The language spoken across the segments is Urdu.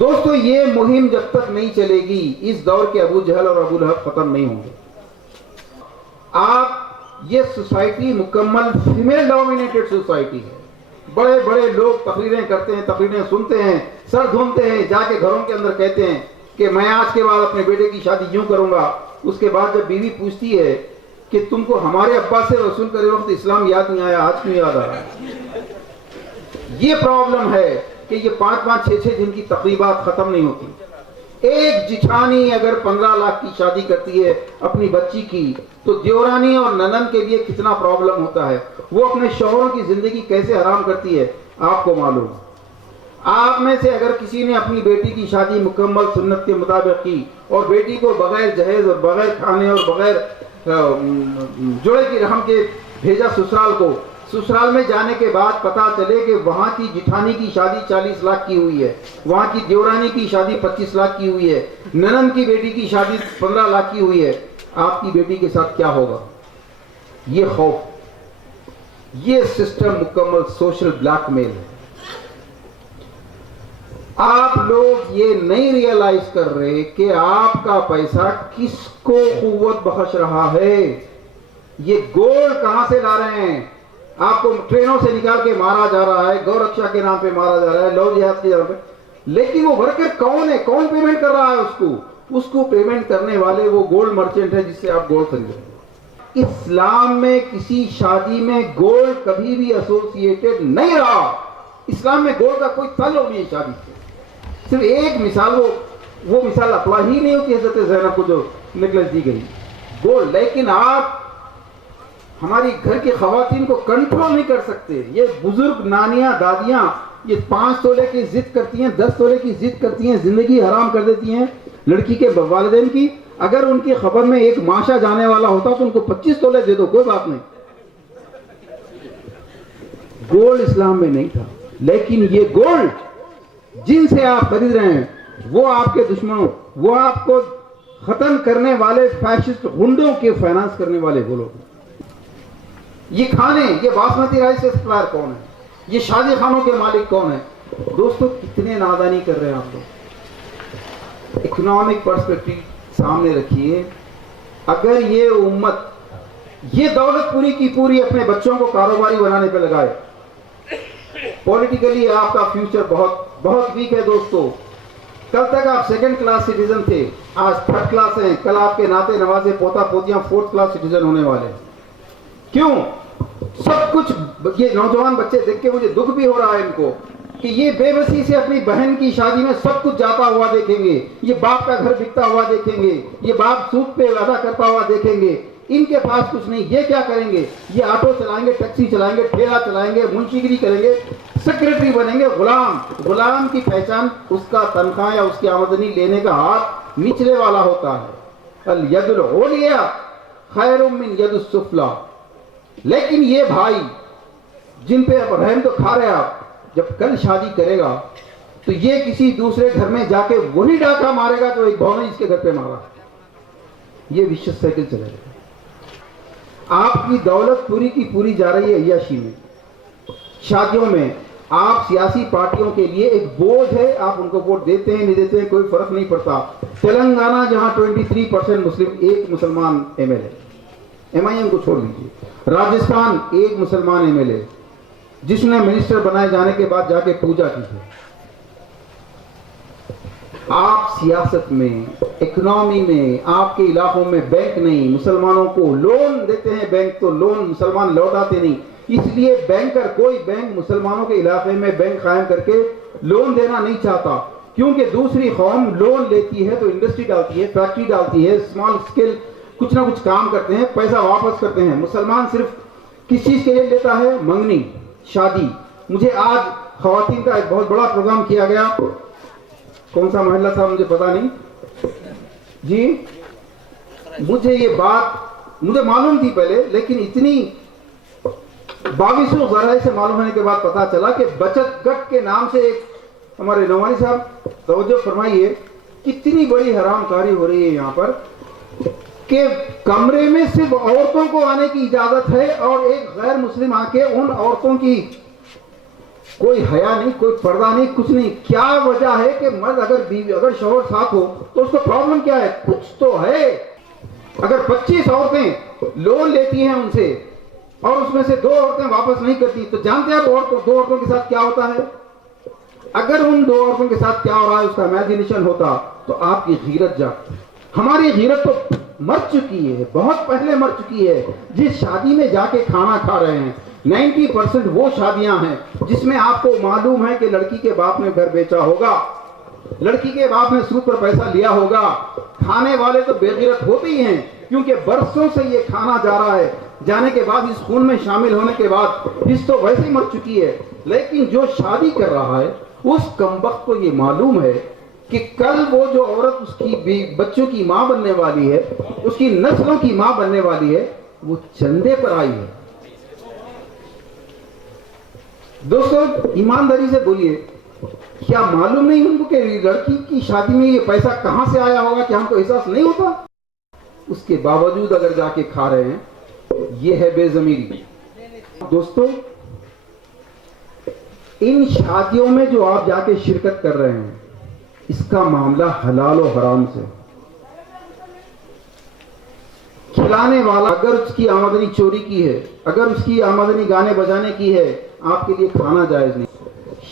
دوستو یہ مہم جب تک نہیں چلے گی اس دور کے ابو جہل اور ابو لہب ختم نہیں ہوں گے. آپ یہ سوسائٹی مکمل فیمیل ڈومینیٹڈ سوسائٹی ہے. بڑے بڑے لوگ تقریریں کرتے ہیں, تقریریں سنتے ہیں, سر دھومتے ہیں, جا کے گھروں کے اندر کہتے ہیں کہ میں آج کے بعد اپنے بیٹے کی شادی یوں کروں گا. اس کے بعد جب بیوی پوچھتی ہے کہ تم کو ہمارے ابا سے رسول کرے وقت اسلام یاد نہیں آیا, آج کیوں یاد آ رہا ہے؟ یہ پرابلم ہے کہ یہ 5-5 6-6 دن کی تقریبات ختم نہیں ہوتی. ایک جٹھانی اگر 15 لاکھ کی شادی کرتی ہے اپنی بچی کی, تو دیورانی اور ننن کے لیے کتنا پرابلم ہوتا ہے. وہ اپنے شوہروں کی زندگی کیسے حرام کرتی ہے آپ کو معلوم. آپ میں سے اگر کسی نے اپنی بیٹی کی شادی مکمل سنت کے مطابق کی اور بیٹی کو بغیر جہیز اور بغیر کھانے اور بغیر جوڑے کی رحم کے بھیجا سسرال کو, سسرال میں جانے کے بعد پتا چلے کہ وہاں کی جٹھانی کی شادی 40 لاکھ کی ہوئی ہے, وہاں کی دیورانی کی شادی 25 لاکھ کی ہوئی ہے, ننن کی بیٹی کی شادی 15 لاکھ کی ہوئی ہے, آپ کی بیٹی کے ساتھ کیا ہوگا؟ یہ خوف, یہ سسٹم مکمل سوشل بلیک میل ہے. آپ لوگ یہ نہیں ریئلائز کر رہے کہ آپ کا پیسہ کس کو قوت بخش رہا ہے. یہ گولڈ کہاں سے لا رہے ہیں؟ آپ کو ٹرینوں سے نکال کے مارا جا رہا ہے, گو رکشا کے نام پہ مارا جا رہا ہے, لو جہاد کے نام پہ. لیکن وہ ورکر کون ہے؟ کون پیمنٹ کر رہا ہے اس کو پیمنٹ کرنے والے وہ گولڈ مرچنٹ ہے جس سے آپ گولڈ خرید رہے ہیں. اسلام میں کسی شادی میں گولڈ کبھی بھی ایسوسیٹڈ نہیں رہا. اسلام میں گولڈ کا کوئی تعلق نہیں ہے شادی سے. صرف ایک مثال, وہ مثال اپلائی ہی نہیں ہوتی حضرت زینب کو جو نیکلس دی گئی گولڈ. لیکن آپ ہماری گھر کی خواتین کو کنٹرول نہیں کر سکتے. یہ بزرگ نانیاں دادیاں یہ 5 تولے کی ضد کرتی ہیں, 10 تولے کی ضد کرتی ہیں, زندگی حرام کر دیتی ہیں لڑکی کے والدین کی. اگر ان کی خبر میں ایک ماشا جانے والا ہوتا تو ان کو 25 تولے دے دو, کوئی بات نہیں. گولڈ اسلام میں نہیں تھا. لیکن یہ گولڈ جن سے آپ خرید رہے ہیں وہ آپ کے دشمنوں, وہ آپ کو ختم کرنے والے فیشسٹ غنڈوں کے فائنانس کرنے والے وہ لوگ. یہ کھانے, یہ باسمتی رائس کے سپلائر کون ہے؟ یہ شادی خانوں کے مالک کون ہے؟ دوستو کتنے نادانی کر رہے ہیں آپ لوگ. اکنامک پرسپیکٹو سامنے رکھیے. اگر یہ امت یہ دولت پوری کی پوری اپنے بچوں کو کاروباری بنانے پہ لگائے, پولیٹیکلی آپ کا فیوچر بہت بہت ویک ہے دوستو. کل تک آپ 2nd کلاس سٹیزن تھے, آج 3rd کلاس ہیں. کل آپ کے ناتے نوازے پوتا پوتیاں 4th کلاس سٹیزن ہونے والے ہیں. کیوں؟ سب کچھ یہ نوجوان بچے دیکھ کے مجھے دکھ بھی ہو رہا ہے ان کو کہ یہ بے بسی سے اپنی بہن کی شادی میں سب کچھ جاتا ہوا دیکھیں گے, یہ باپ کا گھر بکتا ہوا دیکھیں گے, یہ باپ سود پہ ادا کرتا ہوا دیکھیں گے. ان کے پاس کچھ نہیں. یہ کیا کریں گے؟ یہ آٹو چلائیں گے, ٹیکسی چلائیں گے, ٹھیلا چلائیں گے, منشیگری کریں گے, سیکرٹری بنیں گے. غلام, غلام کی پہچان اس کا تنخواہ یا اس کی آمدنی لینے کا ہاتھ نچلے والا ہوتا ہے. الید العلیٰ خیر من ید السفلی. لیکن یہ بھائی جن پہ رحم تو کھا رہے آپ, جب کل شادی کرے گا تو یہ کسی دوسرے گھر میں جا کے وہی ڈاکہ مارے گا تو ایک بھاؤ نے اس کے گھر پہ مارا. یہ وشس سائیکل چلے گا. آپ کی دولت پوری کی پوری جا رہی ہے عیاشی میں, شادیوں میں. آپ سیاسی پارٹیوں کے لیے ایک بوجھ ہے. آپ ان کو ووٹ دیتے ہیں نہیں دیتے ہیں کوئی فرق نہیں پڑتا. تلنگانہ جہاں 23% مسلم, ایک مسلمان M L A, M I M کو چھوڑ دیجیے. راجستھان ایک مسلمان ایم ایل اے جس نے منسٹر بنائے جانے کے بعد جا کے پوجا کی ہے. آپ سیاست میں, اکنامی میں, آپ کے علاقوں میں بینک نہیں, مسلمانوں کو لون دیتے ہیں بینک, تو لون مسلمان لوٹاتے نہیں. اس لیے بینکر, کوئی بینک مسلمانوں کے علاقے میں بینک قائم کر کے لون دینا نہیں چاہتا, کیونکہ دوسری قوم لون لیتی ہے تو انڈسٹری ڈالتی ہے, فیکٹری ڈالتی ہے, اسمال اسکیل کچھ نہ کچھ کام کرتے ہیں, پیسہ واپس کرتے ہیں. مسلمان صرف کس چیز کے لیے لیتا ہے؟ منگنی, شادی. مجھے آج خواتین کا ایک بہت بڑا پروگرام کیا گیا, کون سا محلہ تھا مجھے پتا نہیں جی, مجھے یہ بات مجھے معلوم تھی پہلے, لیکن اتنی 2200 ذرائع سے معلوم ہونے کے بعد پتا چلا کہ بچت گٹ کے نام سے ایک, ہمارے نعمانی صاحب توجہ فرمائیے, کتنی بڑی حرام کاری ہو رہی ہے یہاں پر کہ کمرے میں صرف عورتوں کو آنے کی اجازت ہے اور ایک غیر مسلم آ کے ان عورتوں کی کوئی حیا نہیں, کوئی پردہ نہیں, کچھ نہیں. کیا وجہ ہے کہ مرد اگر شوہر ساتھ ہو تو اس کو پرابلم کیا ہے؟ کچھ تو ہے. اگر 25 عورتیں لون لیتی ہیں ان سے اور اس میں سے 2 عورتیں واپس نہیں کرتی, تو جانتے ہیں آپ 2 عورتوں کے ساتھ کیا ہوتا ہے؟ اگر ان 2 عورتوں کے ساتھ کیا ہو رہا ہے اس کا امیجنیشن ہوتا تو آپ کی غیرت جاگتی. ہماری غیرت تو مر چکی ہے, بہت پہلے مر چکی ہے. جس شادی میں جا کے کھانا کھا رہے ہیں 90% وہ شادیاں ہیں جس میں آپ کو معلوم ہے کہ لڑکی کے باپ نے گھر بیچا ہوگا, لڑکی کے باپ نے سود پر پیسہ لیا ہوگا. کھانے والے تو بے غیرت ہوتے ہی ہیں, کیونکہ برسوں سے یہ کھانا جا رہا ہے. جانے کے بعد اس خون میں شامل ہونے کے بعد اس تو ویسے ہی مر چکی ہے. لیکن جو شادی کر رہا ہے اس کمبخت کو یہ معلوم ہے کہ کل وہ جو عورت اس کی بچوں کی ماں بننے والی ہے, اس کی نسلوں کی ماں بننے والی ہے, وہ چندے پر آئی ہے. دوستو ایمانداری سے بولیے, کیا معلوم نہیں ان کو کہ لڑکی کی شادی میں یہ پیسہ کہاں سے آیا ہوگا کہ ہم کو احساس نہیں ہوتا؟ اس کے باوجود اگر جا کے کھا رہے ہیں, یہ ہے بے ضمیری. دوستو ان شادیوں میں جو آپ جا کے شرکت کر رہے ہیں اس کا معاملہ حلال و حرام سے. کھلانے والا اگر اس کی آمدنی چوری کی ہے, اگر اس کی آمدنی گانے بجانے کی ہے, آپ کے لیے کھانا جائز نہیں.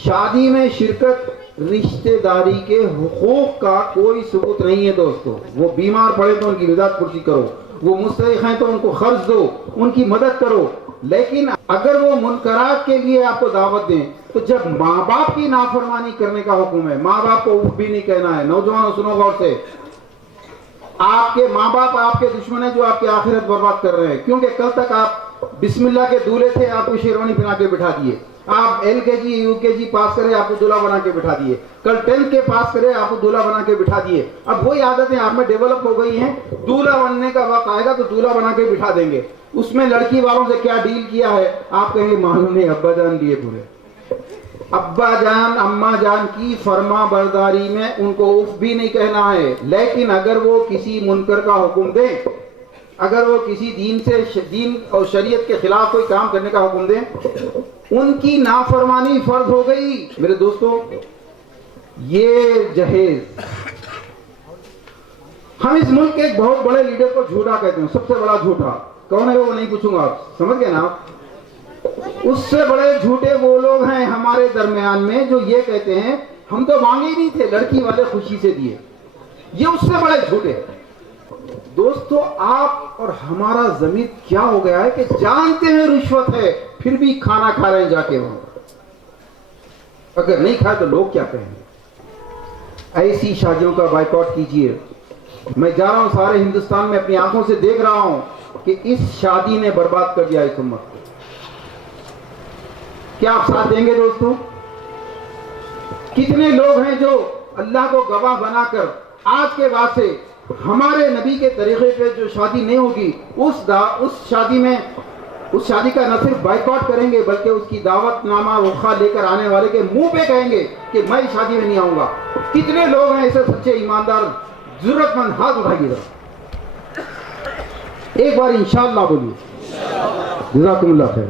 شادی میں شرکت رشتہ داری کے حقوق کا کوئی ثبوت نہیں ہے دوستو. وہ بیمار پڑے تو ان کی وضاحت پرسی کرو, وہ مستحق ہیں تو ان کو خرچ دو, ان کی مدد کرو. لیکن اگر وہ منکرات کے لیے آپ کو دعوت دیں تو جب ماں باپ کی نافرمانی کرنے کا حکم ہے, ماں باپ کو اف بھی نہیں کہنا ہے. نوجوانوں سنو غور سے, آپ کے ماں باپ آپ کے دشمن ہیں جو آپ کی آخرت برباد کر رہے ہیں. کیونکہ کل تک آپ بسم اللہ کے دولے تھے, آپ کو شیروانی پہنا کے بٹھا دیے. آپ LKG UKG پاس کرے, آپ کو دولہا بنا کے بٹھا دیے. کل 10th کے پاس کرے, آپ کو دولہا بنا کے بٹھا دیے. اب وہی عادتیں آپ میں ڈیولپ ہو گئی ہیں. دولہا بننے کا وقت آئے گا تو دولہا بنا کے بٹھا دیں گے. اس میں لڑکی والوں سے کیا ڈیل کیا ہے آپ کہیں گے معلوم نہیں, ابا جان دیے پورے. ابا جان اماں جان کی فرما برداری میں ان کو اف بھی نہیں کہنا ہے. لیکن اگر وہ کسی منکر کا حکم دیں, اگر وہ کسی دین اور شریعت کے خلاف کوئی کام کرنے کا حکم دیں, ان کی نافرمانی فرض ہو گئی. میرے دوستو یہ جہیز, ہم اس ملک کے ایک بہت بڑے لیڈر کو جھوٹا کہتے ہیں. سب سے بڑا جھوٹا کون ہے وہ نہیں پوچھوں گا, آپ سمجھ گئے نا. اس سے بڑے جھوٹے وہ لوگ ہیں ہمارے درمیان میں جو یہ کہتے ہیں ہم تو مانگے ہی نہیں تھے, لڑکی والے خوشی سے دیے. یہ اس سے بڑے جھوٹے. دوستو آپ اور ہمارا ضمیر کیا ہو گیا ہے کہ جانتے ہیں رشوت ہے پھر بھی کھانا کھا رہے ہیں جا کے وہاں. اگر نہیں کھائے تو لوگ کیا کہیں گے. ایسی شادیوں کا بائیکاٹ کیجیے. میں جا رہا ہوں سارے ہندوستان میں, اپنی آنکھوں سے دیکھ رہا ہوں کہ اس شادی نے برباد کر دیا اس امت کو. کیا آپ ساتھ دیں گے دوستو؟ کتنے لوگ ہیں جو اللہ کو گواہ بنا کر آج کے بعد سے ہمارے نبی کے طریقے پہ جو شادی نہیں ہوگی اس شادی کا نہ صرف بائیکاٹ کریں گے بلکہ اس کی دعوت نامہ رخا لے کر آنے والے کے منہ پہ کہیں گے کہ میں اس شادی میں نہیں آؤں گا. کتنے لوگ ہیں ایسے سچے ایماندار ضرورت مند؟ ہاتھ اٹھائیے ذرا ایک بار انشاءاللہ بولیے. جزاکم اللہ خیر.